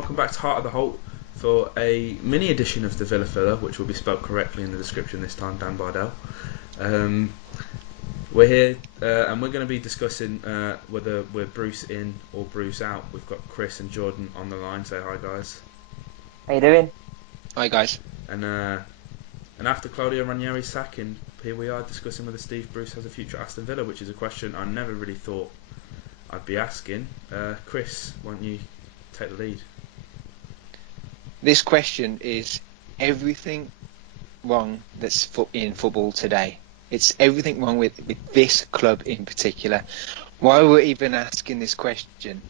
welcome back to Heart of the Holte for a mini edition of the Villa Filler, which will be spelt correctly in the description this time, Dan Bardell. We're here and we're going to be discussing whether we're Bruce in or Bruce out. We've got Chris and Jordan on the line. Say hi, guys. How you doing? Hi, guys. And after Claudio Ranieri's sacking, here we are discussing whether Steve Bruce has a future at Aston Villa, which is a question I never really thought I'd be asking. Chris, why don't you take the lead? This question is everything wrong that's in football today. It's everything wrong with this club in particular. Why we're even asking this question,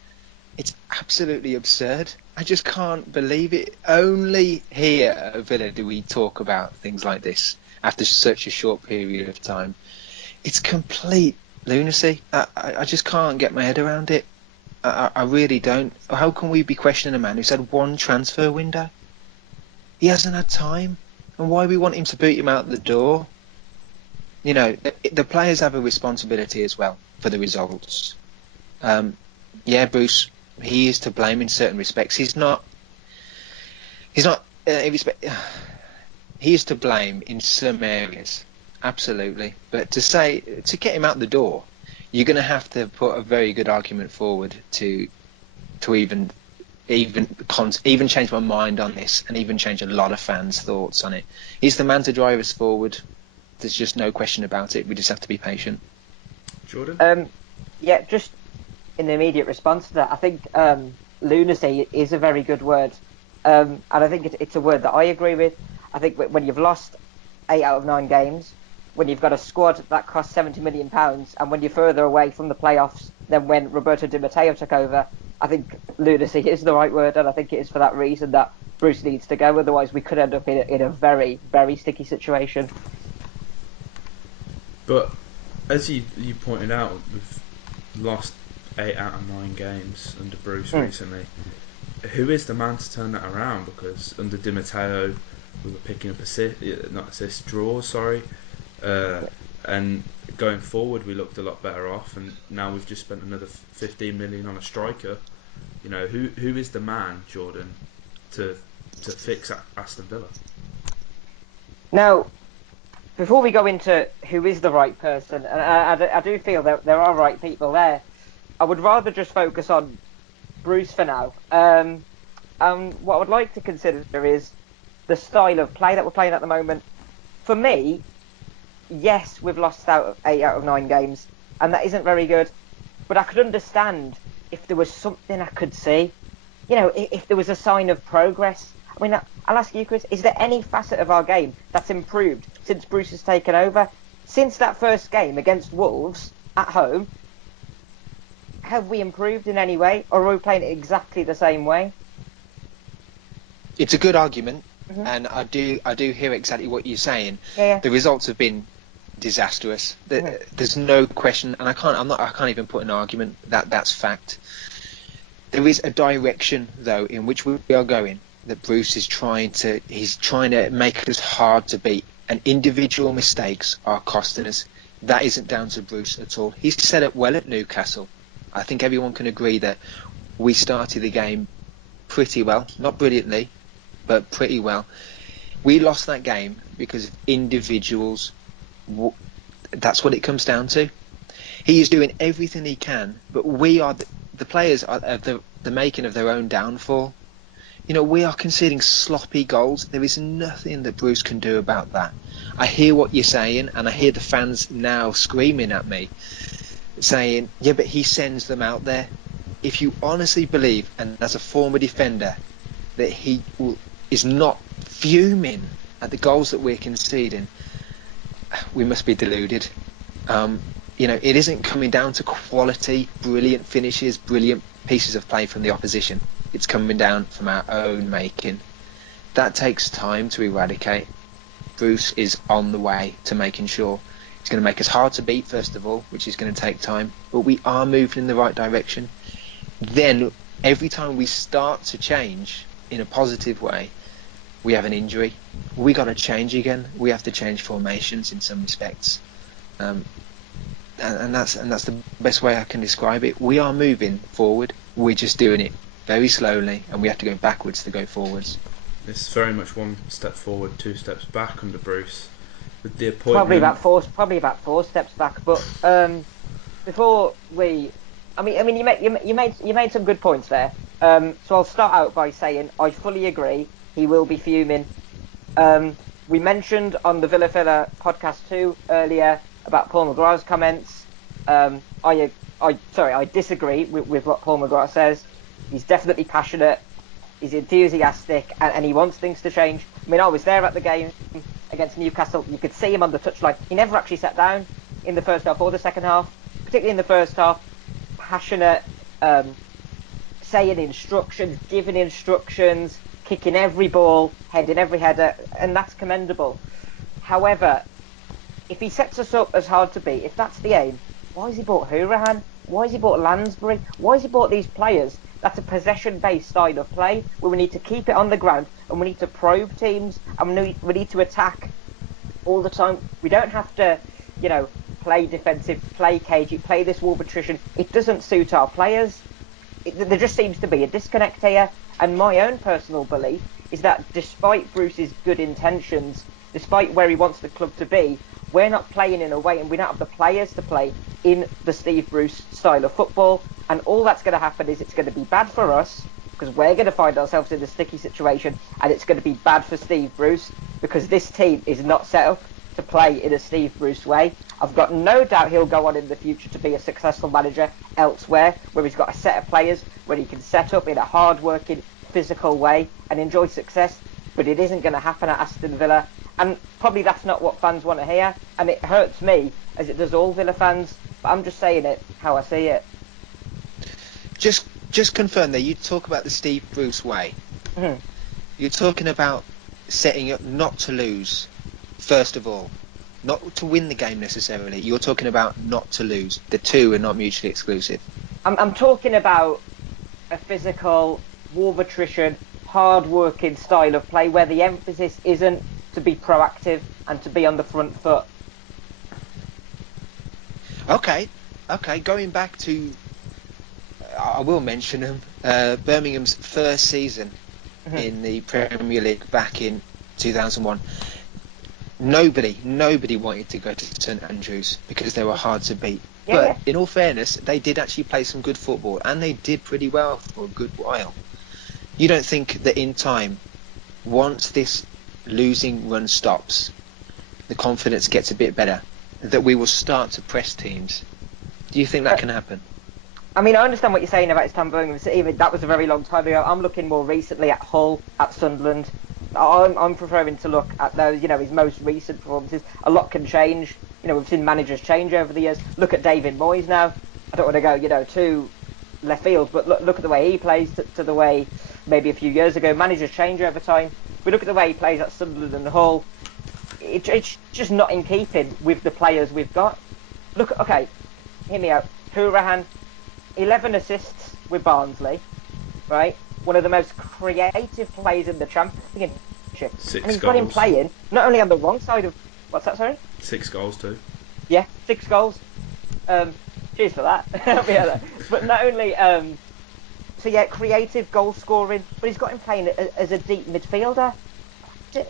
it's absolutely absurd. I just can't believe it. Only here at Villa do we talk about things like this after such a short period of time. It's complete lunacy. I just can't get my head around it. I really don't. How can we be questioning a man who's had one transfer window? He hasn't had time. And why we want him to boot him out the door? You know, the players have a responsibility as well for the results. Yeah, Bruce, he is to blame in certain respects. He is to blame in some areas, absolutely. But to get him out the door, you're going to have to put a very good argument forward to even change my mind on this, and even change a lot of fans' thoughts on it. He's the man to drive us forward. There's just no question about it. We just have to be patient. Jordan? Yeah, just in the immediate response to that, I think lunacy is a very good word. And I think it's a word that I agree with. I think when you've lost 8 out of 9 games, when you've got a squad that costs £70 million, and when you're further away from the playoffs than when Roberto Di Matteo took over, I think lunacy is the right word, and I think it is for that reason that Bruce needs to go. Otherwise, we could end up in a very, very sticky situation. But as you pointed out, we've lost 8 out of 9 games under Bruce recently. Who is the man to turn that around? Because under Di Matteo, we were picking up draws, and going forward we looked a lot better off, and now we've just spent another 15 million on a striker. You know, who is the man, Jordan, to fix Aston Villa? Now, before we go into who is the right person, and I do feel that there are right people there, I would rather just focus on Bruce for now. And what I would like to consider is the style of play that we're playing at the moment. For me, yes, we've lost 8 out of 9 games, and that isn't very good. But I could understand if there was something I could see. You know, if there was a sign of progress. I mean, I'll ask you, Chris, is there any facet of our game that's improved since Bruce has taken over? Since that first game against Wolves at home, have we improved in any way, or are we playing it exactly the same way? It's a good argument, and I do hear exactly what you're saying. Yeah. The results have been disastrous. There's no question, and I can't even put an argument that's fact. There is a direction though in which we are going that Bruce is trying to make us hard to beat, and individual mistakes are costing us. That isn't down to Bruce at all. He's set up well at Newcastle. I think everyone can agree that we started the game pretty well, not brilliantly, but pretty well. We lost that game because of individuals. That's what it comes down to. He is doing everything he can, but we are the players are the making of their own downfall. You know, we are conceding sloppy goals. There is nothing that Bruce can do about that. I hear what you're saying, and I hear the fans now screaming at me, saying, yeah, but he sends them out there. If you honestly believe, and as a former defender, that he is not fuming at the goals that we're conceding, we must be deluded. You know, it isn't coming down to quality, brilliant finishes, brilliant pieces of play from the opposition. It's coming down from our own making. That takes time to eradicate. Bruce is on the way to making sure. It's going to make us hard to beat, first of all, which is going to take time, but we are moving in the right direction. Then, every time we start to change in a positive way, we have an injury. We got to change again. We have to change formations in some respects, and that's the best way I can describe it. We are moving forward. We're just doing it very slowly, and we have to go backwards to go forwards. It's very much one step forward, two steps back under Bruce. With the Probably appointment, about four steps back. But before we, I mean, you made some good points there. So I'll start out by saying I fully agree. He will be fuming. We mentioned on the Villa Filler podcast too earlier about Paul McGrath's comments. I disagree with what Paul McGrath says. He's definitely passionate. He's enthusiastic, and he wants things to change. I mean, I was there at the game against Newcastle. You could see him on the touchline. He never actually sat down in the first half or the second half, particularly in the first half. Passionate, saying instructions, giving instructions, kicking every ball, heading every header, and that's commendable. However, if he sets us up as hard to beat, if that's the aim, why has he bought Hourahan? Why has he bought Lansbury? Why has he bought these players? That's a possession-based style of play where we need to keep it on the ground and we need to probe teams and we need to attack all the time. We don't have to, play defensive, play cagey, play this wall of attrition. It doesn't suit our players. There just seems to be a disconnect here. And my own personal belief is that despite Bruce's good intentions, despite where he wants the club to be, we're not playing in a way and we don't have the players to play in the Steve Bruce style of football. And all that's going to happen is it's going to be bad for us because we're going to find ourselves in a sticky situation, and it's going to be bad for Steve Bruce because this team is not set up to play in a Steve Bruce way. I've got no doubt he'll go on in the future to be a successful manager elsewhere where he's got a set of players where he can set up in a hard-working, physical way and enjoy success, but it isn't going to happen at Aston Villa, and probably that's not what fans want to hear, and it hurts me as it does all Villa fans, but I'm just saying it how I see it. Just confirm there, you talk about the Steve Bruce way. Mm-hmm. You're talking about setting up not to lose, first of all. Not to win the game necessarily. You're talking about not to lose. The two are not mutually exclusive. I'm talking about a physical, war of attrition, hard-working style of play where the emphasis isn't to be proactive and to be on the front foot. Okay. Going back to, I will mention them. Birmingham's first season in the Premier League back in 2001. Nobody wanted to go to St Andrews because they were hard to beat. Yeah. But in all fairness, they did actually play some good football, and they did pretty well for a good while. You don't think that in time, once this losing run stops, the confidence gets a bit better, that we will start to press teams? Do you think that can happen? I mean, I understand what you're saying about his time at Birmingham City, but that was a very long time ago. I'm looking more recently at Hull, at Sunderland. I'm preferring to look at those, his most recent performances. A lot can change. We've seen managers change over the years. Look at David Moyes now. I don't want to go, too left field, but look at the way he plays to the way maybe a few years ago. Managers change over time. We look at the way he plays at Sunderland and Hull. It's just not in keeping with the players we've got. Look, okay, hear me out. Hourahan, 11 assists with Barnsley, right? One of the most creative players in the Championship. And he's got him playing not only on the wrong side of... What's that, sorry? 6 goals too. Yeah, 6 goals. Cheers for that. But not only... So yeah, creative goal scoring, but he's got him playing as a deep midfielder. It's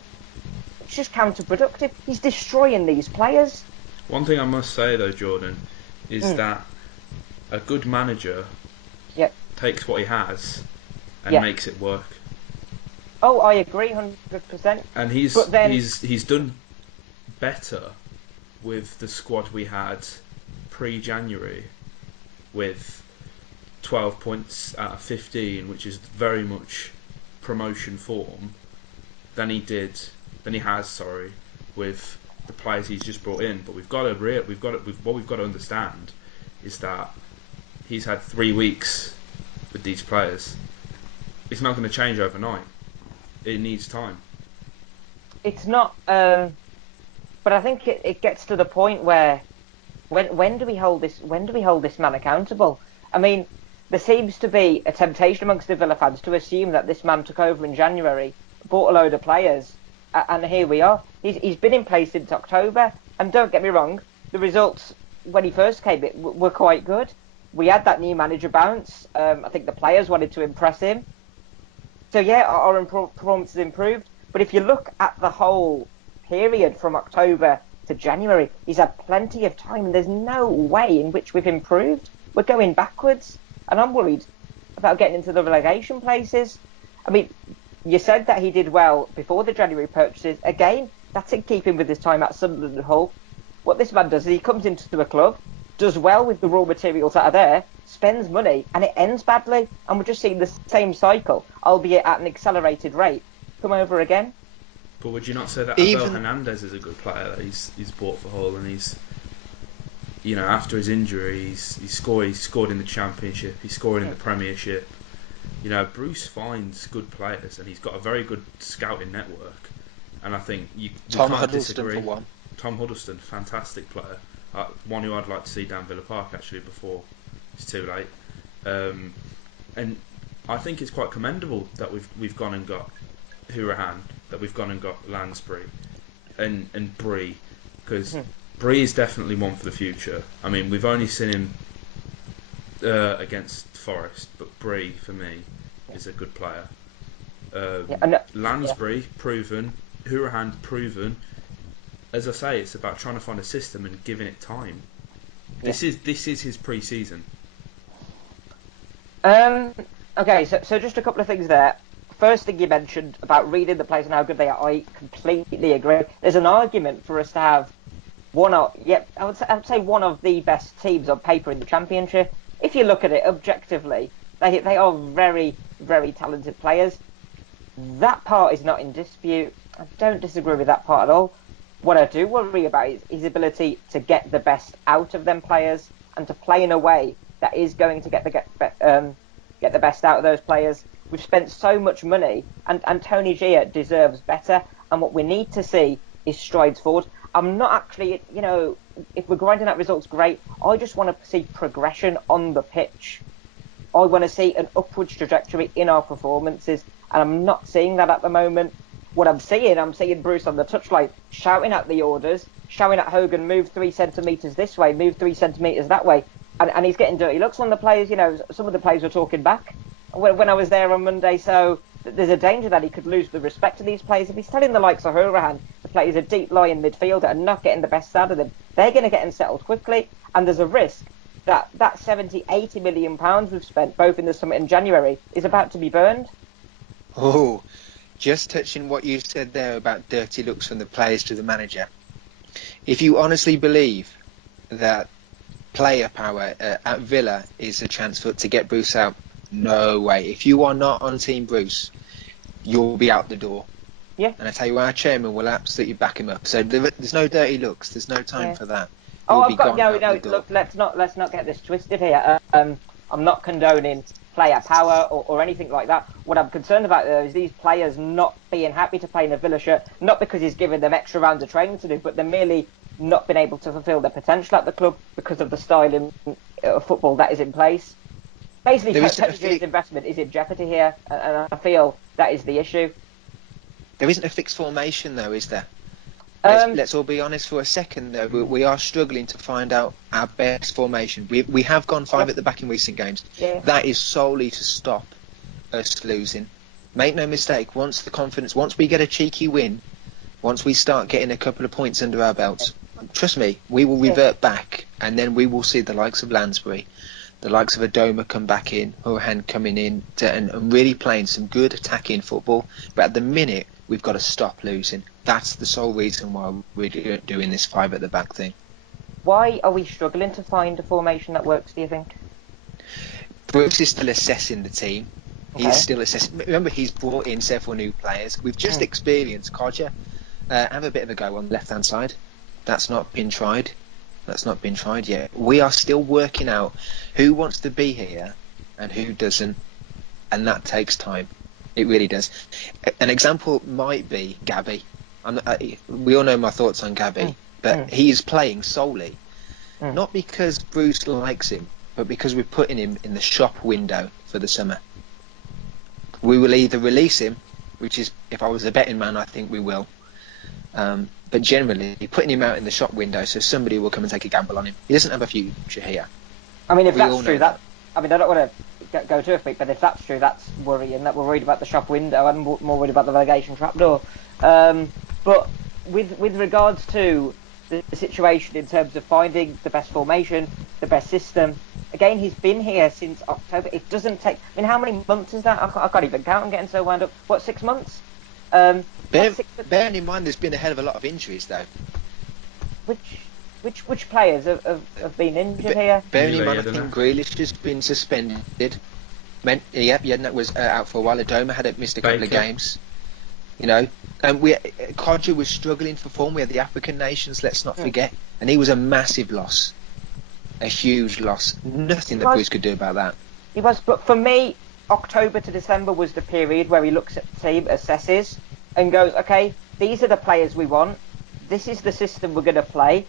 just counterproductive. He's destroying these players. One thing I must say though, Jordan, is that a good manager takes what he has and makes it work. Oh, I agree, 100%. And he's done better with the squad we had pre-January, with 12 points out of 15, which is very much promotion form, than he has with the players he's just brought in. But what we've got to understand is that he's had 3 weeks with these players. It's not going to change overnight. It needs time. It's not, but I think it gets to the point where when do we hold this man accountable? I mean, there seems to be a temptation amongst the Villa fans to assume that this man took over in January, bought a load of players, and here we are. He's been in place since October, and don't get me wrong, the results when he first came in were quite good. We had that new manager bounce. I think the players wanted to impress him. So yeah, our performance has improved. But if you look at the whole period from October to January, he's had plenty of time, and there's no way in which we've improved. We're going backwards, and I'm worried about getting into the relegation places. I mean, you said that he did well before the January purchases. Again, that's in keeping with his time at Sunderland and Hull. What this man does is he comes into a club, does well with the raw materials that are there, spends money, and it ends badly. And we're just seeing the same cycle, albeit at an accelerated rate, come over again. But would you not say that Abel Hernandez is a good player that he's bought for Hull, and he's, you know, after his injury, he scored in the Championship, he's scoring in the Premiership. You know, Bruce finds good players, and he's got a very good scouting network. And I think you Tom can't Huddleston disagree. for one. Tom Huddleston, fantastic player. One who I'd like to see down Villa Park actually before it's too late. And I think it's quite commendable that we've gone and got Hourahan, that we've gone and got Lansbury and Bree, because Bree is definitely one for the future. I mean, we've only seen him against Forest, but Bree for me is a good player. Lansbury proven, Hourahan proven. As I say, it's about trying to find a system and giving it time. This is his pre-season. Okay, so just a couple of things there. First thing you mentioned about reading the players and how good they are, I completely agree. There's an argument for us to have I would say one of the best teams on paper in the Championship. If you look at it objectively, they are very, very talented players. That part is not in dispute. I don't disagree with that part at all. What I do worry about is his ability to get the best out of them players and to play in a way that is going to get the best out of those players. We've spent so much money, and Tony Gia deserves better. And what we need to see is strides forward. I'm not actually, you know, if we're grinding out results, great. I just want to see progression on the pitch. I want to see an upwards trajectory in our performances, and I'm not seeing that at the moment. What I'm seeing Bruce on the touchline shouting at the orders, shouting at Hogan, move 3 centimetres this way, move 3 centimetres that way. And he's getting dirty looks on the players. You know, some of the players were talking back when I was there on Monday. So there's a danger that he could lose the respect of these players. If he's telling the likes of Hourahan to play as a deep lying midfielder and not getting the best out of them, they're going to get unsettled quickly. And there's a risk that 70, 80 million pounds we've spent, both in the summit and January, is about to be burned. Oh, just touching what you said there about dirty looks from the players to the manager. If you honestly believe that player power at Villa is a chance to get Bruce out, no way. If you are not on Team Bruce, you'll be out the door. Yeah. And I tell you, our chairman will absolutely back him up. So there's no dirty looks. There's no time for that. I've got no. Look, let's not get this twisted here. I'm not condoning player power or anything like that. What I'm concerned about though is these players not being happy to play in a Villa shirt, not because he's giving them extra rounds of training to do, but they're merely not been able to fulfil their potential at the club because of the style of football that is in place. Basically, Tony's investment is in jeopardy here, and I feel that is the issue. There isn't a fixed formation though, is there? Let's all be honest for a second though. We are struggling to find out our best formation. We have gone 5 at the back in recent games. Yeah. That is solely to stop us losing. Make no mistake, once we get a cheeky win, once we start getting a couple of points under our belts, trust me, we will revert back, and then we will see the likes of Lansbury, the likes of Adoma come back in, Hourahan coming in and really playing some good attacking football. But at the minute, we've got to stop losing. That's the sole reason why we're doing this 5 at the back thing. Why are we struggling to find a formation that works, do you think? Bruce is still assessing the team. Okay. He's still assessing. Remember, he's brought in several new players. We've just experienced Codger have a bit of a go on the left-hand side. That's not been tried. Yet. We are still working out who wants to be here and who doesn't, and that takes time. It really does. An example might be Gabby. We all know my thoughts on Gabby, but he is playing solely, not because Bruce likes him, but because we're putting him in the shop window for the summer. We will either release him, which is, if I was a betting man, I think we will. But generally, putting him out in the shop window so somebody will come and take a gamble on him. He doesn't have a future here. I mean, if We all that's true, know that. I mean, I don't want to go too big, but if that's true, that's worrying. That we're worried about the shop window. I'm more worried about the relegation trapdoor. But with regards to the situation in terms of finding the best formation, the best system, again, he's been here since October. It doesn't take. I mean, how many months is that? I can't even count. I'm getting so wound up. What, 6 months? That's Bearing in mind, there's been a hell of a lot of injuries, though. which players have been injured here? Bearing in Mule, mind, I I don't think know. Grealish has been suspended. That was out for a while. Adoma had missed a couple of Baker. games. And Kodja was struggling for form. We had the African nations, let's not forget, and he was a massive loss, a huge loss. Nothing that Bruce could do about that. He was, but for me, October to December was the period where he looks at the team, assesses, and goes, okay, these are the players we want. This is the system we're going to play,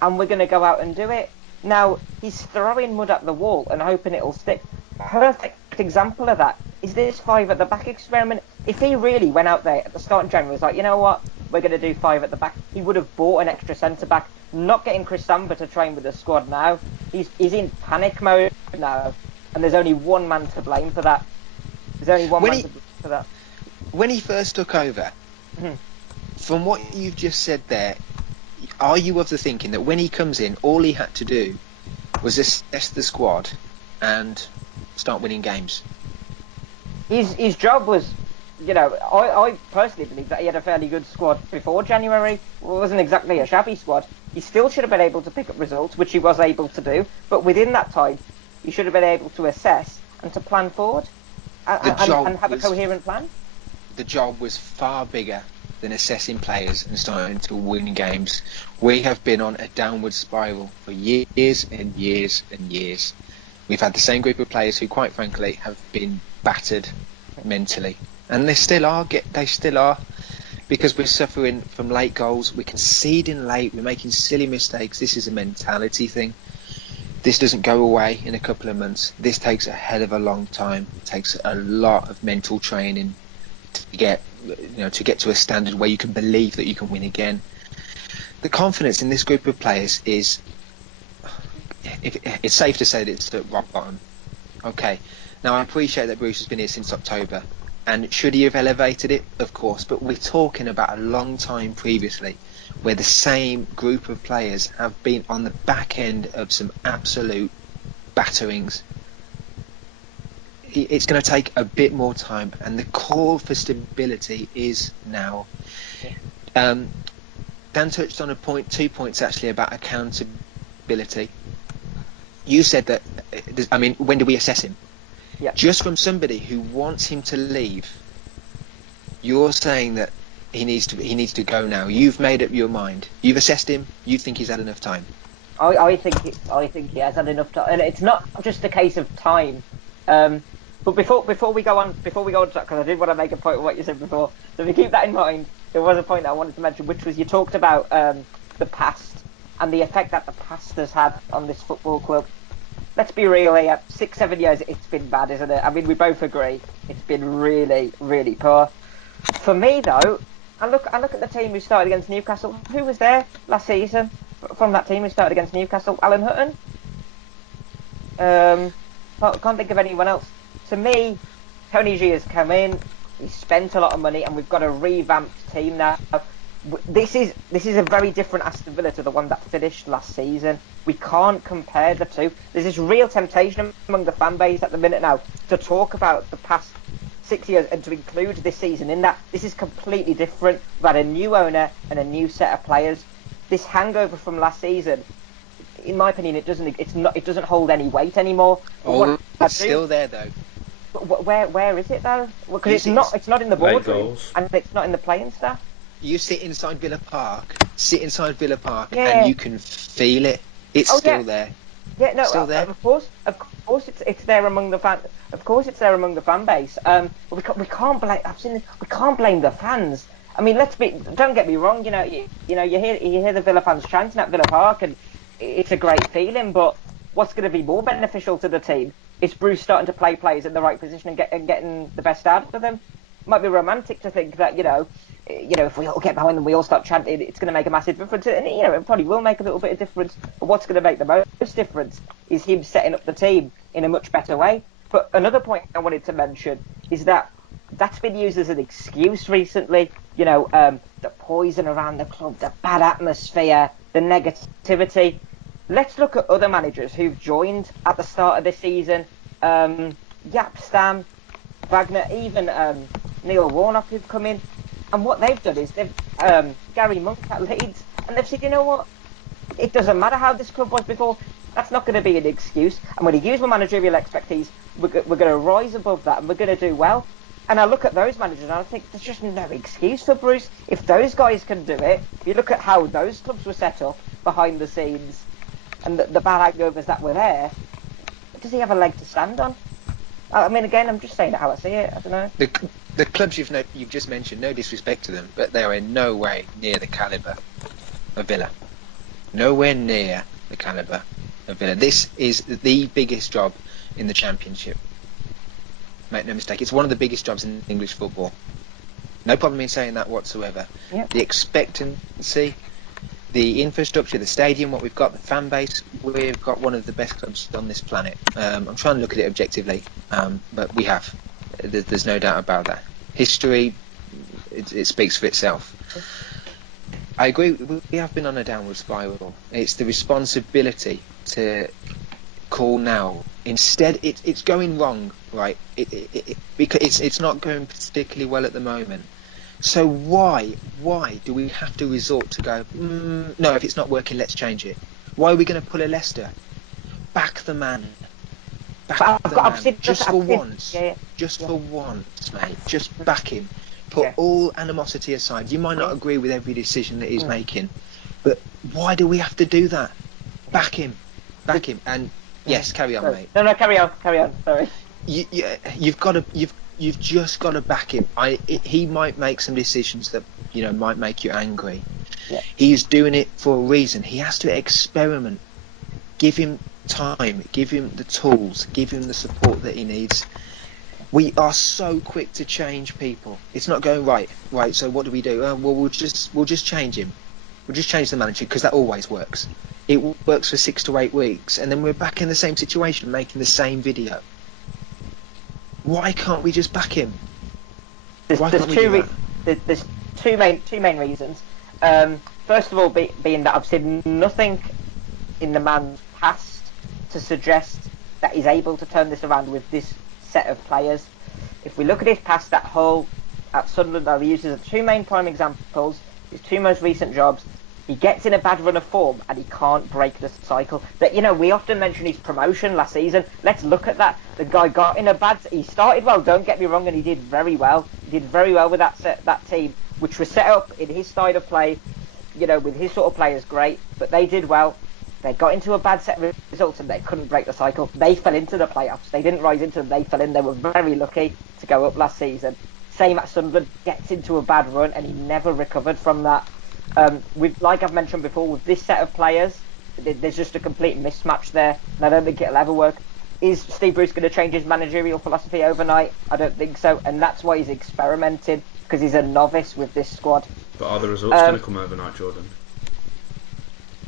and we're going to go out and do it. Now, he's throwing mud at the wall and hoping it'll stick. Perfect example of that is this 5 at the back experiment. If he really went out there at the start of January, was like, you know what, we're going to do 5 at the back, he would have bought an extra centre back. Not getting Chris Samba to train with the squad now. He's in panic mode now, and there's only one man to blame for that. There's only one man to blame for that. When he first took over, from what you've just said there, are you of the thinking that when he comes in, all he had to do was assess the squad and start winning games? His job was, I personally believe that he had a fairly good squad before January. It wasn't exactly a shabby squad. He still should have been able to pick up results, which he was able to do. But within that time, he should have been able to assess and to plan forward and have a coherent plan. The job was far bigger than assessing players and starting to win games. We have been on a downward spiral for years and years and years. We've had the same group of players who, quite frankly, have been battered mentally, and they still are. Because we're suffering from late goals, we're conceding late, we're making silly mistakes. This is a mentality thing. This doesn't go away in a couple of months. This takes a hell of a long time. It takes a lot of mental training to get to a standard where you can believe that you can win again. The confidence in this group of players is, it's safe to say that it's at rock bottom. Okay, now I appreciate that Bruce has been here since October, and should he have elevated it? Of course, but we're talking about a long time previously where the same group of players have been on the back end of some absolute batterings. It's going to take a bit more time, and the call for stability is now. Dan touched on 2 points actually about accountability. You said that, when do we assess him? Yeah. Just from somebody who wants him to leave, you're saying that he needs to go now. You've made up your mind. You've assessed him. You think he's had enough time. I think he has had enough time, and it's not just a case of time. But before we go on to that, because I did want to make a point of what you said before, so if you keep that in mind, there was a point that I wanted to mention, which was you talked about the past and the effect that the past has had on this football club. Let's be real here. 6-7 years, it's been bad, isn't it? I mean, we both agree it's been really, really poor. For me, though, I look at the team who started against Newcastle. Who was there last season from that team who started against Newcastle? Alan Hutton. Can't think of anyone else. To me, Tony G has come in. He spent a lot of money, and we've got a revamped team now. This is a very different Aston Villa to the one that finished last season. We can't compare the two. There's this real temptation among the fan base at the minute now to talk about the past 6 years and to include this season in that. This is completely different. We've had a new owner and a new set of players. This hangover from last season, in my opinion, it doesn't hold any weight anymore. It's still there though. Where is it though? Because it's not in the boardroom and it's not in the playing staff. You sit inside Villa Park, Yeah. and you can feel it. It's still there. Yeah, no, still there. Of course, it's there among the fan. Of course, it's there among the fan base. But we can't blame the fans. I mean, don't get me wrong. You hear the Villa fans chanting at Villa Park, and it's a great feeling. But what's going to be more beneficial to the team is Bruce starting to play players in the right position and getting the best out of them. might be romantic to think that if we all get behind them, we all start chanting, it's going to make a massive difference. And it probably will make a little bit of difference. But what's going to make the most difference is him setting up the team in a much better way. But another point I wanted to mention is that that's been used as an excuse recently. The poison around the club, the bad atmosphere, the negativity. Let's look at other managers who've joined at the start of the season. Jaap Stam, Wagner, even Neil Warnock who've come in. And what they've done is they've Gary Monk at Leeds, and they've said, you know what? It doesn't matter how this club was before. That's not going to be an excuse. I'm going to use my managerial expertise. We're going to rise above that, and we're going to do well. And I look at those managers, and I think there's just no excuse for Bruce. If those guys can do it, if you look at how those clubs were set up behind the scenes, and the bad hangovers that were there, does he have a leg to stand on? I mean, again, I'm just saying it how I see it. I don't know. The clubs you've just mentioned, no disrespect to them, but they are in no way near the calibre of Villa. Nowhere near the calibre of Villa. This is the biggest job in the Championship. Make no mistake, it's one of the biggest jobs in English football. No problem in saying that whatsoever. Yep. The expectancy, the infrastructure, the stadium, what we've got, the fan base, we've got one of the best clubs on this planet. I'm trying to look at it objectively, but we have. There's no doubt about that. History, it speaks for itself. I agree, we have been on a downward spiral. It's the responsibility to call now. Instead, it's going wrong, right? Because it's not going particularly well at the moment. So why do we have to resort to go, no, if it's not working, let's change it? Why are we going to pull a Leicester? Back the man. Just for once, mate. Just back him. Put all animosity aside. You might not agree with every decision that he's making, but why do we have to do that? Back him. And yes, carry on, mate. No, carry on. Sorry. You've just got to back him. He might make some decisions that might make you angry. Yeah. He's doing it for a reason. He has to experiment. Give him time. Give him the tools. Give him the support that he needs. We are so quick to change people. It's not going right. So what do we do? Well, we'll just change him. We'll just change the manager because that always works. It works for 6 to 8 weeks, and then we're back in the same situation, making the same video. Why can't we just back him? There's two main reasons. First of all, being that I've seen nothing in the man's past to suggest that he's able to turn this around with this set of players. If we look at his past at Hull, at Sunderland, I'll use as the two main prime examples, his two most recent jobs. He gets in a bad run of form and he can't break the cycle. That we often mention his promotion last season. Let's look at that. The guy got in he started well, don't get me wrong, and he did very well. He did very well with that team, which was set up in his style of play, with his sort of players, great. But they did well. They got into a bad set of results and they couldn't break the cycle. They fell into the playoffs. They didn't rise into them. They fell in. They were very lucky to go up last season. Same at Sunderland, gets into a bad run and he never recovered from that. Like I've mentioned before, with this set of players, there's just a complete mismatch there, and I don't think it'll ever work. Is Steve Bruce going to change his managerial philosophy overnight? I don't think so, and that's why he's experimenting, because he's a novice with this squad. But are the results going to come overnight, Jordan?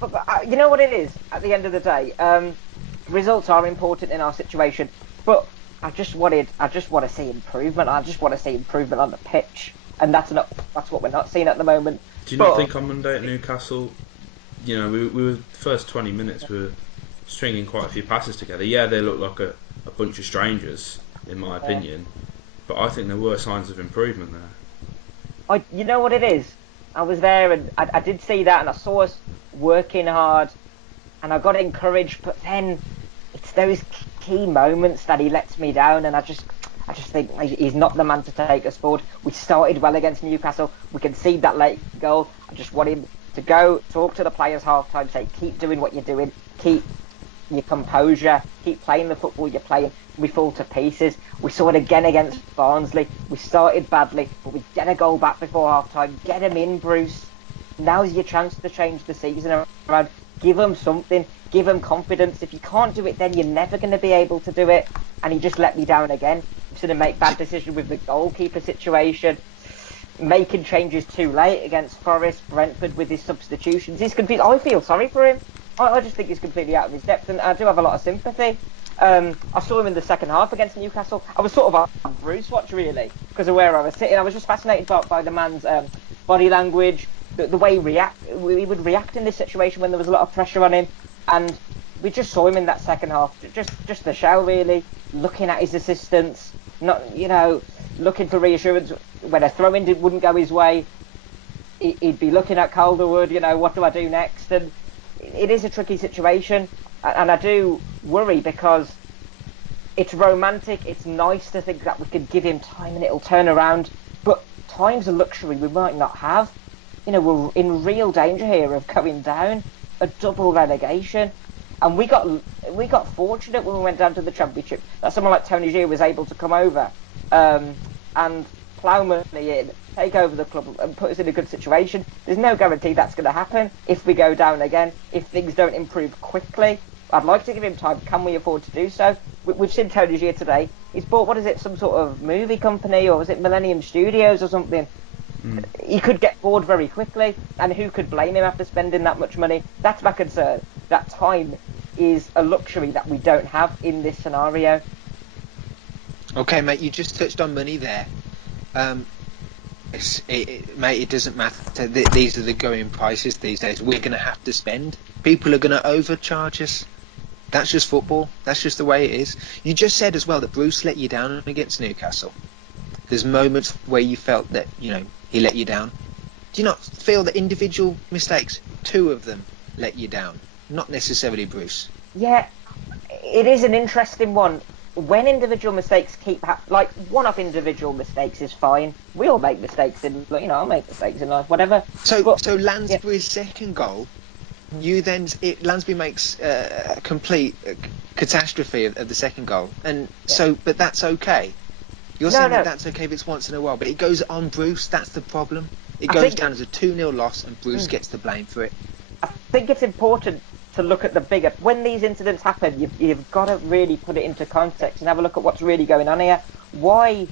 But you know what it is? At the end of the day, results are important in our situation, but I just want to see improvement. I just want to see improvement on the pitch, and that's what we're not seeing at the moment. Do you not think on Monday at Newcastle, we were first 20 minutes we were stringing quite a few passes together. Yeah, they looked like a bunch of strangers, in my opinion, but I think there were signs of improvement there. You know what it is? I was there and I did see that, and I saw us working hard, and I got encouraged. But then it's those key moments that he lets me down, and I just think he's not the man to take us forward. We started well against Newcastle. We conceded that late goal. I just want him to go talk to the players half-time, say, keep doing what you're doing, keep your composure, keep playing the football you're playing. We fall to pieces. We saw it again against Barnsley. We started badly, but we get a goal back before half-time. Get him in, Bruce. Now's your chance to change the season around. Give him something. give him confidence. If you can't do it, then you're never going to be able to do it. And he just let me down again. Sort of make bad decisions with the goalkeeper situation, making changes too late against Forest, Brentford with his substitutions. He's confused. I feel sorry for him. I just think he's completely out of his depth, and I do have a lot of sympathy. I saw him in the second half against Newcastle. I was sort of on Bruce watch, really, because of where I was sitting. I was just fascinated by the man's body language, the way he would react in this situation when there was a lot of pressure on him. And we just saw him in that second half, just the shell, really, looking at his assistants, not, looking for reassurance. When a throw-in wouldn't go his way, he'd be looking at Calderwood, what do I do next? And it is a tricky situation, and I do worry because it's romantic, it's nice to think that we could give him time and it'll turn around, but time's a luxury we might not have. We're in real danger here of going down, a double relegation, and we got fortunate when we went down to the Championship that someone like Tony Gier was able to come over and plough money in, take over the club and put us in a good situation. There's no guarantee that's going to happen if we go down again, if things don't improve quickly. I'd like to give him time. Can we afford to do so? We've seen Tony Gier today. He's bought, some sort of movie company, or was it Millennium Studios or something? He could get bored very quickly, and who could blame him after spending that much money? That's my concern. That time is a luxury that we don't have in this scenario. Okay, mate, you just touched on money there. Mate, it doesn't matter. These are the going prices these days. We're going to have to spend. People are going to overcharge us. That's just football. That's just the way it is. You just said as well that Bruce let you down against Newcastle. There's moments where you felt that, he let you down. Do you not feel that individual mistakes, two of them, let you down? Not necessarily Bruce. Yeah, it is an interesting one. When individual mistakes like one-off individual mistakes is fine. We all make mistakes I'll make mistakes in life, whatever. So Lansbury's second goal, Lansbury makes a complete catastrophe of the second goal, and but that's okay. You're saying that's okay if it's once in a while, but it goes on Bruce. That's the problem. It goes down as a 2-0 loss, and Bruce gets the blame for it. I think it's important to look at the bigger. When these incidents happen, you've got to really put it into context and have a look at what's really going on here. Why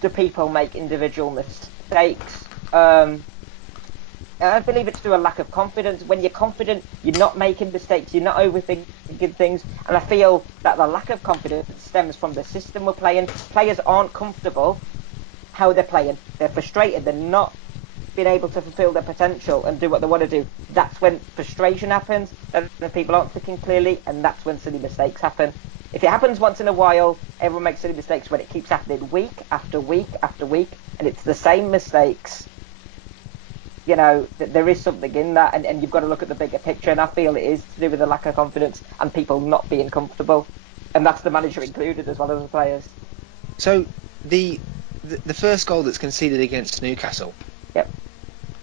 do people make individual mistakes? I believe it's through a lack of confidence. When you're confident, you're not making mistakes, you're not overthinking things, and I feel that the lack of confidence stems from the system we're playing. Players aren't comfortable how they're playing. They're frustrated. They're not being able to fulfil their potential and do what they want to do. That's when frustration happens, and the people aren't thinking clearly, and that's when silly mistakes happen. If it happens once in a while, everyone makes silly mistakes. When it keeps happening week after week after week, and it's the same mistakes, there is something in that, and you've got to look at the bigger picture, and I feel it is to do with the lack of confidence and people not being comfortable, and that's the manager included as well as the players. So the first goal that's conceded against Newcastle,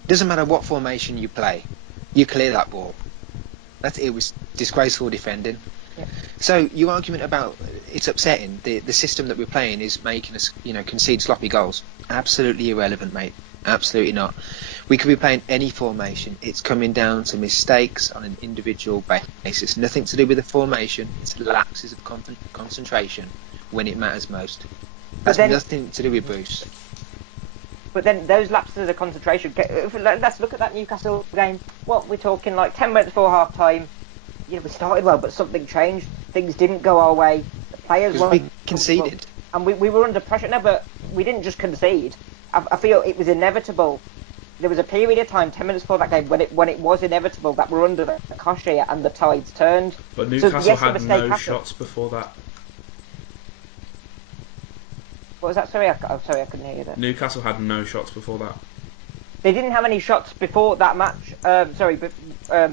doesn't matter what formation you play, you clear that ball. It was disgraceful defending. Yep. So your argument about it's upsetting, the system that we're playing is making us concede sloppy goals, absolutely irrelevant, mate. Absolutely not. We could be playing any formation. It's coming down to mistakes on an individual basis. Nothing to do with the formation. It's lapses of concentration when it matters most. That's nothing to do with Bruce. But then those lapses of concentration. Let's look at that Newcastle game. What we're talking, like 10 minutes before half time. We started well, but something changed. Things didn't go our way. The players we conceded, and we were under pressure. No, but we didn't just concede. I feel it was inevitable. There was a period of time, 10 minutes before that game, when it was inevitable that we're under the cosh here and the tides turned. But Newcastle had no shots before that. What was that? Sorry, I couldn't hear you there. Newcastle had no shots before that. They didn't have any shots before that match.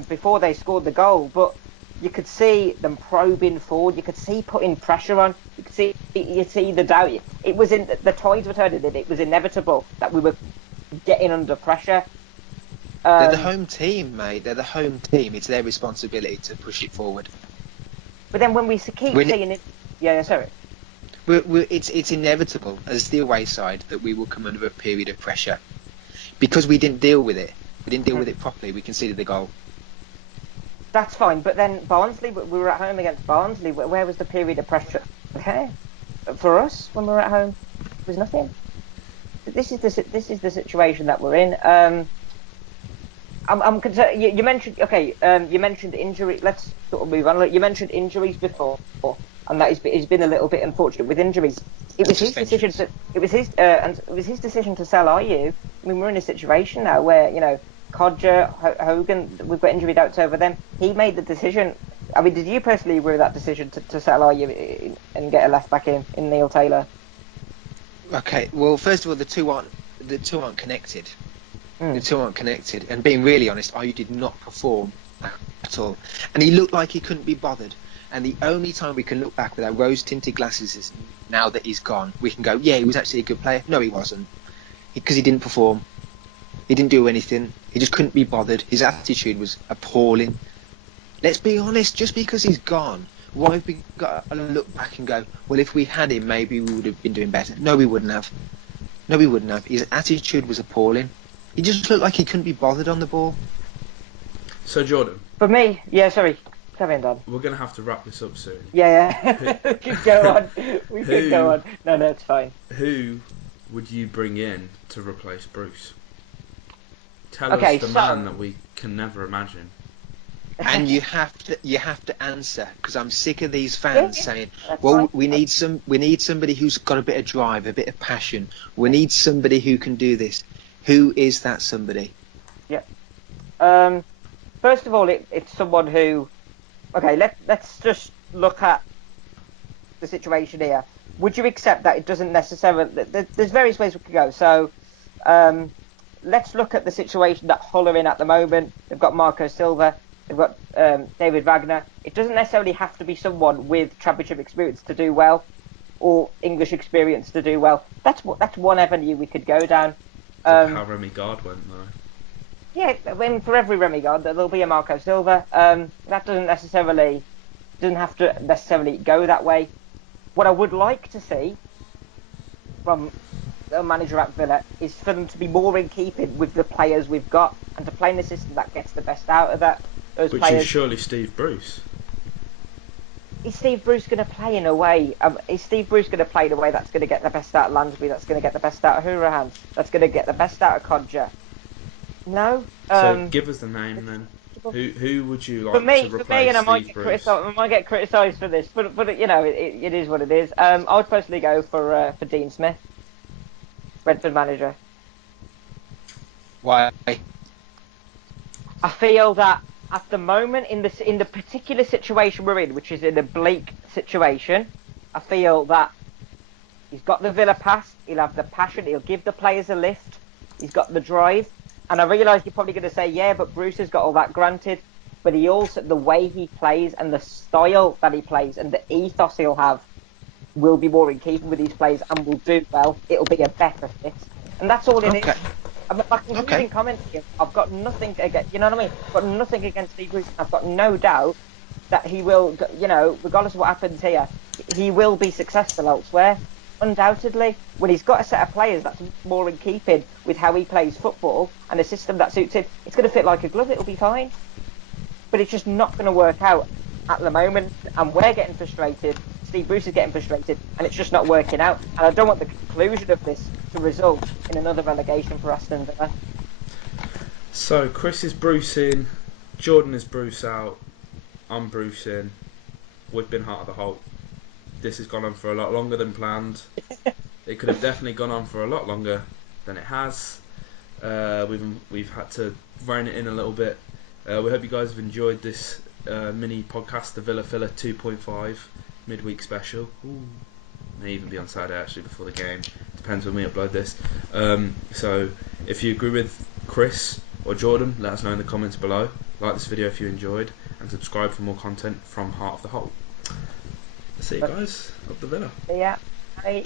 Before they scored the goal, but you could see them probing forward. You could see putting pressure on. You see the doubt. It was in the tides were turning. It was inevitable that we were getting under pressure. They're the home team, mate. They're the home team. It's their responsibility to push it forward. But then when we keep seeing it, sorry. It's inevitable as the away side that we will come under a period of pressure because we didn't deal with it. We didn't deal with it properly. We conceded the goal. That's fine, but then Barnsley, we were at home against Barnsley. Where was the period of pressure there for us when we were at home? There was nothing. This is the situation that we're in. I'm concerned. You mentioned you mentioned injury. Let's sort of move on. You mentioned injuries before, and that he's been a little bit unfortunate with injuries. It was his decision to. It was his decision to sell Ayew. I mean, we're in a situation now where Codger, Hogan, we've got injury doubts over them. He made the decision. I mean, did you personally agree with that decision to sell Ayew and get a left back in Neil Taylor? Okay, well, first of all, the two aren't connected. Mm. The two aren't connected. And being really honest, Ayew did not perform at all, and he looked like he couldn't be bothered. And the only time we can look back with our rose-tinted glasses is now that he's gone. We can go, yeah, he was actually a good player. No, he wasn't, because he didn't perform. He didn't do anything. He just couldn't be bothered. His attitude was appalling. Let's be honest, just because he's gone, why have we got to look back and go, well, if we had him, maybe we would have been doing better? No, we wouldn't have. No, we wouldn't have. His attitude was appalling. He just looked like he couldn't be bothered on the ball. So, Jordan. For me, yeah, sorry. Carry on, Dan. We're going to have to wrap this up soon. Yeah. We could go on. We could go on. No, it's fine. Who would you bring in to replace Bruce? Tell us the man that we can never imagine. And you have to answer, because I'm sick of these fans saying, "Well, we need somebody who's got a bit of drive, a bit of passion. We need somebody who can do this." Who is that somebody? Yeah. First of all, it's someone who. Okay, let's just look at the situation here. Would you accept that it doesn't necessarily? There's various ways we could go. So, let's look at the situation that Hull are in at the moment. They've got Marco Silva. They've got David Wagner. It doesn't necessarily have to be someone with championship experience to do well, or English experience to do well. That's one avenue we could go down. How Remy Gard went though. Yeah, when for every Remy Gard there'll be a Marco Silva. That doesn't have to necessarily go that way. What I would like to see from the manager at Villa is for them to be more in keeping with the players we've got and to play in a system that gets the best out of those Which players. is surely Steve Bruce. Is Steve Bruce going to play in a way? Is Steve Bruce going to play in a way that's going to get the best out of Lansbury? That's going to get the best out of Hourahan? That's going to get the best out of Codger? No. So give us the name then. Who would you like to replace and I Steve Bruce? I might get criticised for this, but it is what it is. I would personally go for Dean Smith, Brentford manager. Why? I feel that at the moment, in the particular situation we're in, which is in a bleak situation, I feel that he's got the Villa pass, he'll have the passion, he'll give the players a lift, he's got the drive, and I realise you're probably going to say, yeah, but Bruce has got all that, granted, but he also, the way he plays and the style that he plays and the ethos he'll have will be more in keeping with these players and will do well. It'll be a better fit, and that's all it is. I'm not concluding comment here. I've got nothing against, you know what I mean? I've got nothing against Steve Bruce. I've got no doubt that he will, regardless of what happens here, he will be successful elsewhere. Undoubtedly, when he's got a set of players that's more in keeping with how he plays football and a system that suits him, it's going to fit like a glove. It'll be fine. But it's just not going to work out at the moment, and we're getting frustrated. Steve Bruce is getting frustrated, and it's just not working out. And I don't want the conclusion of this to result in another relegation for Aston Villa. So Chris is Bruce in, Jordan is Bruce out, I'm Bruce in. We've been Heart of the Holte. This has gone on for a lot longer than planned. It could have definitely gone on for a lot longer than it has. We've had to rein it in a little bit. We hope you guys have enjoyed this mini podcast, the Villa Filler 2.5 midweek special. Ooh. May even be on Saturday actually before the game. Depends when we upload this. So if you agree with Chris or Jordan, let us know in the comments below. Like this video if you enjoyed, and subscribe for more content from Heart of the Holte. See you guys. Up the Villa. Yeah. Bye.